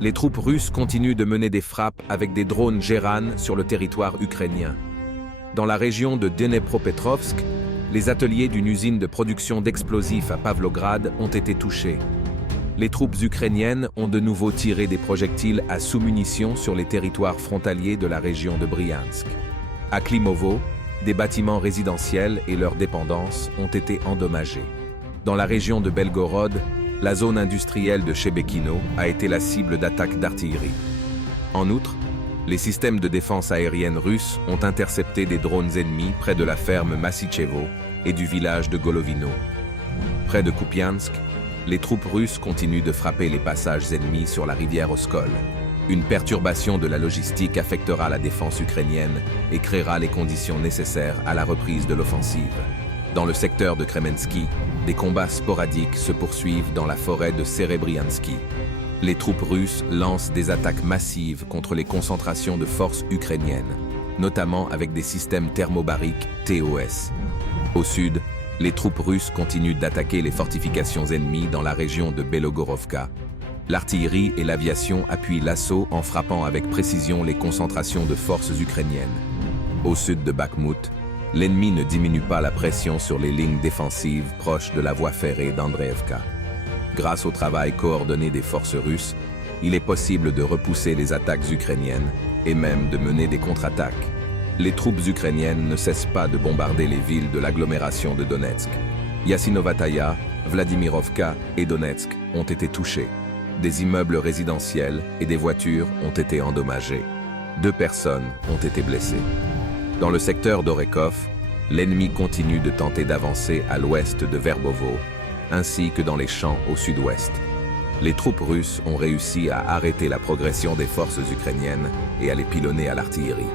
Les troupes russes continuent de mener des frappes avec des drones Geran sur le territoire ukrainien. Dans la région de Dnepropetrovsk, les ateliers d'une usine de production d'explosifs à Pavlograd ont été touchés. Les troupes ukrainiennes ont de nouveau tiré des projectiles à sous-munitions sur les territoires frontaliers de la région de Bryansk. À Klimovo, des bâtiments résidentiels et leurs dépendances ont été endommagés. Dans la région de Belgorod, la zone industrielle de Shebekino a été la cible d'attaques d'artillerie. En outre, les systèmes de défense aérienne russes ont intercepté des drones ennemis près de la ferme Massichevo et du village de Golovino. Près de Kupiansk, les troupes russes continuent de frapper les passages ennemis sur la rivière Oskol. Une perturbation de la logistique affectera la défense ukrainienne et créera les conditions nécessaires à la reprise de l'offensive. Dans le secteur de Kremensky, des combats sporadiques se poursuivent dans la forêt de Serebriansky. Les troupes russes lancent des attaques massives contre les concentrations de forces ukrainiennes, notamment avec des systèmes thermobariques TOS. Au sud, les troupes russes continuent d'attaquer les fortifications ennemies dans la région de Belogorovka. L'artillerie et l'aviation appuient l'assaut en frappant avec précision les concentrations de forces ukrainiennes. Au sud de Bakhmut, l'ennemi ne diminue pas la pression sur les lignes défensives proches de la voie ferrée d'Andreevka. Grâce au travail coordonné des forces russes, il est possible de repousser les attaques ukrainiennes et même de mener des contre-attaques. Les troupes ukrainiennes ne cessent pas de bombarder les villes de l'agglomération de Donetsk. Yassinovataya, Vladimirovka et Donetsk ont été touchés. Des immeubles résidentiels et des voitures ont été endommagés. 2 personnes ont été blessées. Dans le secteur d'Orekov, l'ennemi continue de tenter d'avancer à l'ouest de Verbovo, ainsi que dans les champs au sud-ouest. Les troupes russes ont réussi à arrêter la progression des forces ukrainiennes et à les pilonner à l'artillerie.